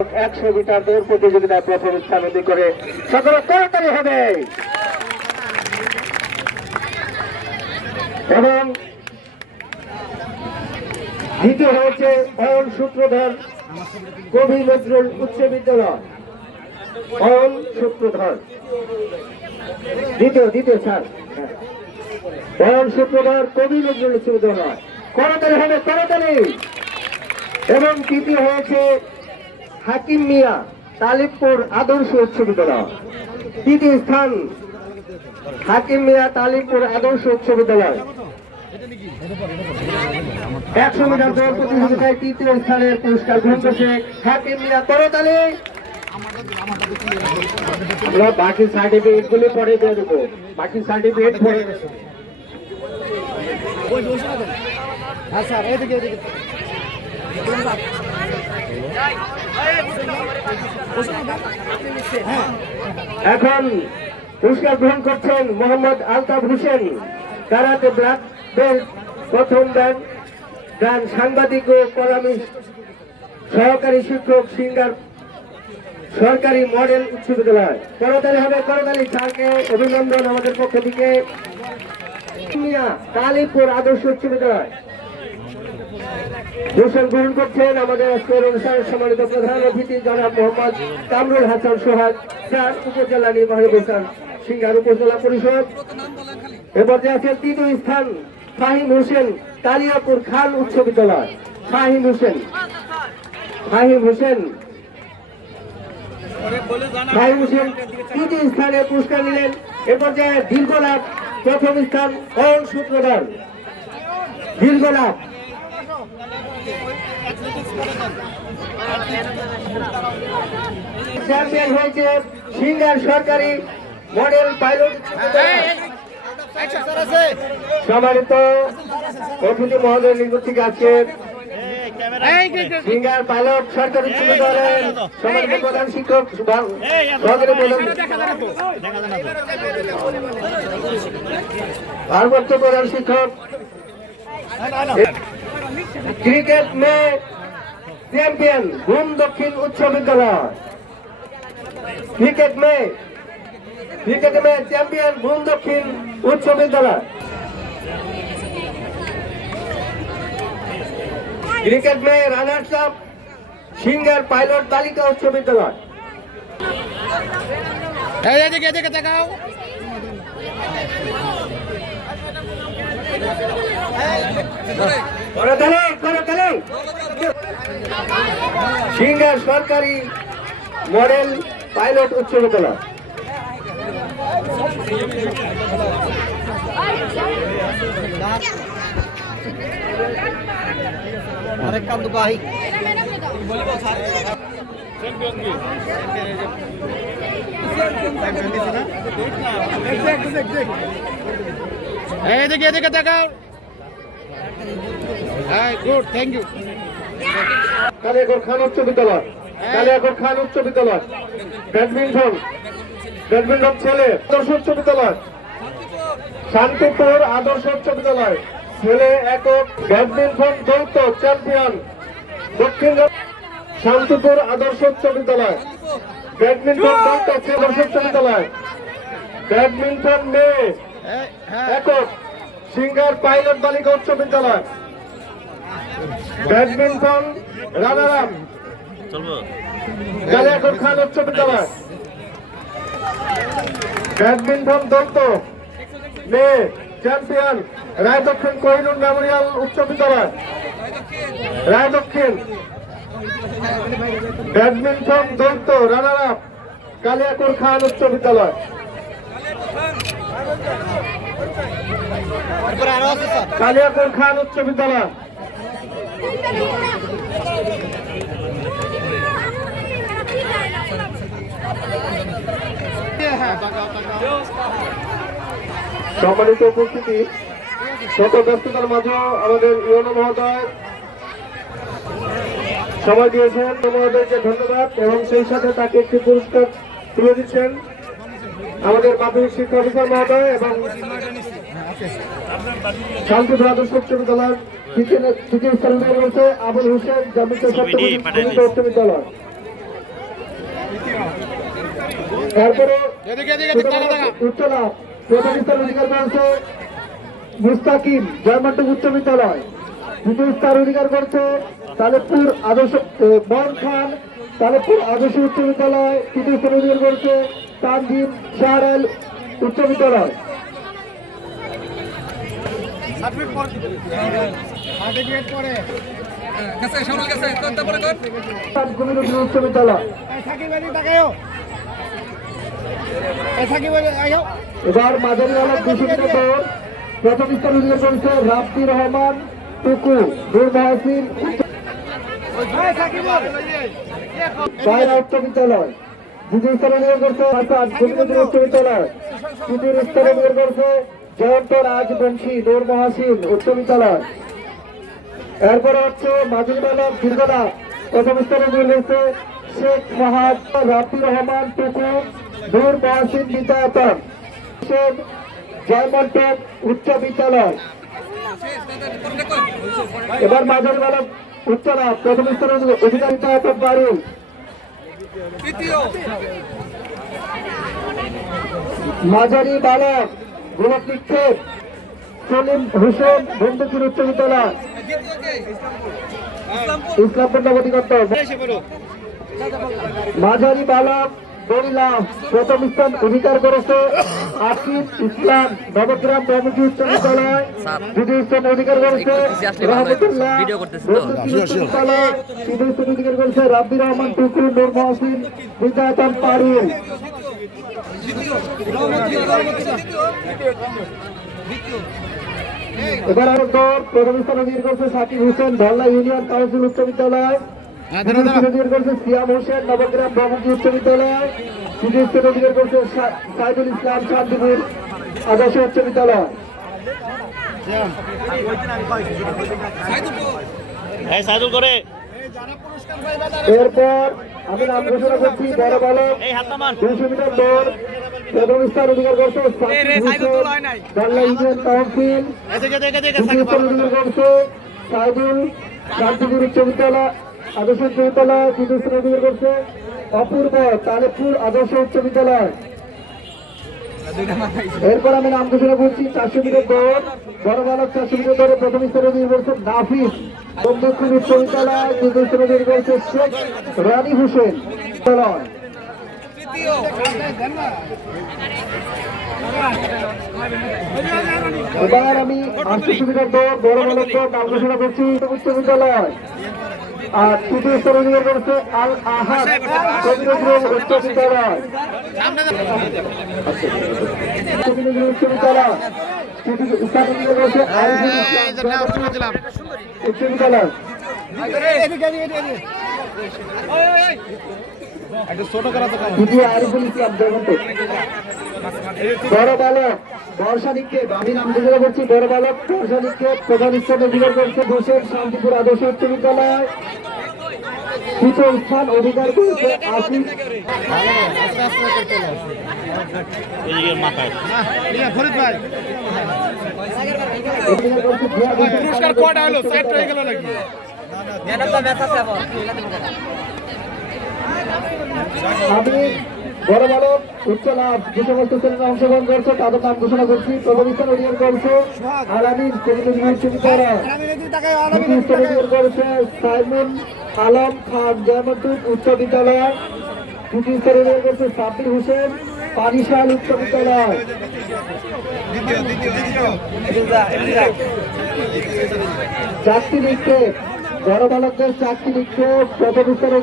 100 metre দৌড় প্রতিযোগিতায় প্রথম স্থান অধিকার করে সকলে করতালি হবে। এবং দ্বিতীয় হয়েছে অয়ন সূত্রধর কবি নজরুল উচ্চ বিদ্যালয়। অয়ন সূত্রধর দ্বিতীয় স্যার অয়ন সূত্রধর কবি নজরুল উচ্চ বিদ্যালয়। করতালি হবে, করতালি। এবং তৃতীয় হয়েছে হাকিম মিয়া তালিবপুর আদর্শ উচ্চ বিদ্যালয়। তৃতীয় স্থান হাকিম মিয়া তালিবপুর আদর্শ উচ্চ বিদ্যালয়। 100 মিটার দৌড় প্রতিযোগিতায় তৃতীয় স্থানের পুরস্কার গ্রহণ করছে হাকিম মিয়া। করতালি। বাকি সার্টিফিকেট গুলি পরে দিয়ে দেবো, বাকি সার্টিফিকেট পরে। এখন পুরস্কার গ্রহণ করছেন Mohammad Altaf Hossain, karate black belt, প্রথম দান সাংবাদিক ও কলামিস্ট, সহকারী শিক্ষক, সিঙ্গার সরকারি মডেল উচ্চ বিদ্যালয়। করতালি হবে, করতালি। স্যারকে অভিনন্দন আমাদের পক্ষ থেকে। কালীপুর আদর্শ উচ্চ বিদ্যালয় পুরস্কার গ্রহণ করছেন আমাদের আজকের অনুষ্ঠানের সম্মানিত প্রধান অতিথি জনাব মোহাম্মদ কামরুল হাসান সোহাগ, স্যার উপজেলা নির্বাহী অফিসার সিঙ্গার উপজেলা পরিষদ। এবার যে আছেন তৃতীয় স্থান ফাহিম হোসেন, কালিয়াপুর খান উচ্চ বিদ্যালয়। ফাহিম হোসেন তৃতীয় স্থানে পুরস্কার নিলেন। এরপর যে দীর্ঘলাভ প্রথম স্থান অয়ন সূত্রধর। দীর্ঘলাভ চ্যাম্পিয়ন হয়েছে সিঙ্গার সরকারি মডেল পাইলট। সম্মানিত অতিথি মহোদয় নিকট থেকে আজকে সিঙ্গার পাইলট সরকারি উচ্চ বিদ্যালয়ের সম্মানিত প্রধান শিক্ষক সহকারী ভারপ্রাপ্ত প্রধান শিক্ষক, ক্রিকেট মে চ্যাম্পিয়ন ঘুম দক্ষিণ উচ্চ বিদ্যালয়। ক্রিকেট মে চ্যাম্পিয়ন ঘুম দক্ষিণ উচ্চ বিদ্যালয়। ক্রিকেট মে রানার্স আপ সিঙ্গার পাইলট বালিকা উচ্চ বিদ্যালয়। সিঙ্গার সরকারি মডেল পাইলট উচ্চ বিদ্যালয়। আরেক কান্দু বাহি এদিকে দেখাও। Good, thank you. Kaliakair Khan উচ্চ বিদ্যালয়। কালিয়াকৈর খান উচ্চ বিদ্যালয় ব্যাডমিন্টন ছেলে আদর্শ উচ্চ বিদ্যালয়। শান্তিপুর আদর্শ উচ্চ বিদ্যালয় ছেলে একক ব্যাডমিন্টন যৌথ চ্যাম্পিয়ন দক্ষিণ শান্তিপুর আদর্শ উচ্চ বিদ্যালয়। ব্যাডমিন্টন যৌথ আদর্শ উচ্চ বিদ্যালয়। ব্যাডমিন্টন মেয়ে একক সিঙ্গার পাইলট বালিকা উচ্চ বিদ্যালয়। Badminton runner up Kaliakair Khan উচ্চ বিদ্যালয়। ব্যাডমিন্টন দৌত মেয়ে চ্যাম্পিয়ন রায় দক্ষিণ কোহিনুর মেমোরিয়াল উচ্চ বিদ্যালয় রায় দক্ষিণ। Badminton দৌত runner up Kaliakair Khan উচ্চ বিদ্যালয়। কালিয়াকৈর খান উচ্চ বিদ্যালয়। সম্মানিত উপস্থিতি, শত ব্যস্ততার মাঝেও আমাদের ইউনো মহোদয় সময় দিয়েছেন। মহোদয়কে ধন্যবাদ এবং সেই সাথে তাকে একটি পুরস্কার তুলে দিচ্ছেন আমাদের মাধ্যমিক শিক্ষা অফিসার মহোদয় এবং শান্তিপুর আদর্শ উচ্চ বিদ্যালয়ের তৃতীয় স্থানে রয়েছে আবুল হোসেন জামিয়া উচ্চ বিদ্যালয়। এরপরে উচ্চলা প্রথম স্থান অধিকার করেছে মুস্তাকিম জয়মন্টপ উচ্চ বিদ্যালয়। দ্বিতীয় স্থান অধিকার করছে তালেবপুর আদর্শ বন খান তালেবপুর আদর্শ উচ্চ বিদ্যালয়। তৃতীয় স্থান অধিকার করছে তানজিম শাহরাল উচ্চ বিদ্যালয়। উচ্চ বিদ্যালয়। এবার মাঝারি বালক 200 মিটার দৌড় প্রথম স্থান অধিকার করেছে রাব্বি রহমান টুকু নূর মহসিন পায়রা উচ্চ বিদ্যালয়। দ্বিতীয় স্থান অধিকার করছে উচ্চ বিদ্যালয়। তৃতীয় স্থান অধিকার করছে জয়ন্ত রাজবংশী নূর মহসিন উচ্চ বিদ্যালয়। এরপরে হচ্ছে মাঝারি বালক দীর্ঘদা প্রথম স্থান অধিকার করছে শেখ ফাহাদ রাব্বি রহমান টুকু নূর মহসিন বিদ্যায়তন জয়মন্টপ উচ্চ বিদ্যালয়। এবার মাঝারি বালক উচ্চলা প্রথম স্থান অধিকার বিদ্যায়তন বাড়ি। মাঝারি বালক গোলক নিক্ষেপ সলিম হোসেন বন্ধুপুর উচ্চ বিদ্যালয় ইসলামপুর নবদিগন্ত। মাঝারি বালক বরিলা প্রথম স্থান অধিকার করেছে আসিফ ইসলাম নবগ্রাম ব্রহ্মপুর উচ্চ বিদ্যালয়। দ্বিতীয় স্থান অধিকার করেছে রহমতুল্লাহ বিদ্যালয়। তৃতীয় স্থান অধিকার করেছে রাব্বি রহমান টুকু নূর মহসিন বিদ্যায়তন পারুল। এবার আরো দৌড় প্রথম স্থান অধিকার করেছে সাকিব হোসেন ধল্লা ইউনিয়ন কাউন্সিল উচ্চ বিদ্যালয়। অধিকার করছে সিয়াম হোসেন নবগ্রাম ব্রহ্মপুর উচ্চ বিদ্যালয়। তৃতীয় স্থান অধিকার করছে সাইদুল ইসলাম শান্তিপুর আদর্শ উচ্চ বিদ্যালয়। এরপর আমি নাম ঘোষণা করছি বড় বালক 200 মিটার দৌড় প্রথম স্থান অধিকার করছে ধল্লা ইউনিয়ন কাউন্সিল। তৃতীয় স্থান অধিকার করছে সাইদুল শান্তিপুর উচ্চ বিদ্যালয় আদর্শ উচ্চ বিদ্যালয়। তৃতীয় স্থান অধিকার করছে অপূর্ব তালেবপুর আদর্শ উচ্চ বিদ্যালয়। এরপর আমি নাম ঘোষণা করছি 400 মিটার দৌড় বড় বালক 400 মিটার দৌড়ে প্রথম স্থান অধিকার করছে নাফিস বন্ধুপুর উচ্চ বিদ্যালয়। তৃতীয় স্থান অধিকার করছে শেখ রানী হোসেন বিদ্যালয়। এবার আমি 800 মিটার দৌড় বড় বালক নাম ঘোষণা করছি উচ্চ বিদ্যালয়। আর তৃতীয় স্থান অধিকার করেছে আল আহাদ উচ্চ বিদ্যালয় উচ্চ বিদ্যালয়। স্থান অধিকার করেছে উচ্চ বিদ্যালয়। তৃতীয় আরিফুল ইসলাম জয়মন্টপ। বড় বালক বর্ষা নিক্ষেপ আমি নাম ঘোষণা করছি বড় বালক বর্ষা নিক্ষেপ প্রধান স্থান অধিকার করছে ঘোষের শান্তিপুর আদর্শ উচ্চ বিদ্যালয়। তৃতীয় স্থান অধিকার করেছে আসিফ আমি বড় বালক উচ্চ লাভ যে সমস্ত ছেলেরা অংশগ্রহণ করছে তাদের নাম ঘোষণা করছি। প্রথম স্থান অধিকার করছে আলামিন উচ্চ বিদ্যালয়। দ্বিতীয় স্থান অধিকার করেছে সাইমুন আলম খান জয়মন্টপ উচ্চ বিদ্যালয়। তৃতীয় স্থান অধিকার করছে সাব্বির হোসেন পানিশাল উচ্চ বিদ্যালয়। চাকরি নিক্ষেপ বড় বালকদের চাকরি নিক্ষেপ প্রথম স্থান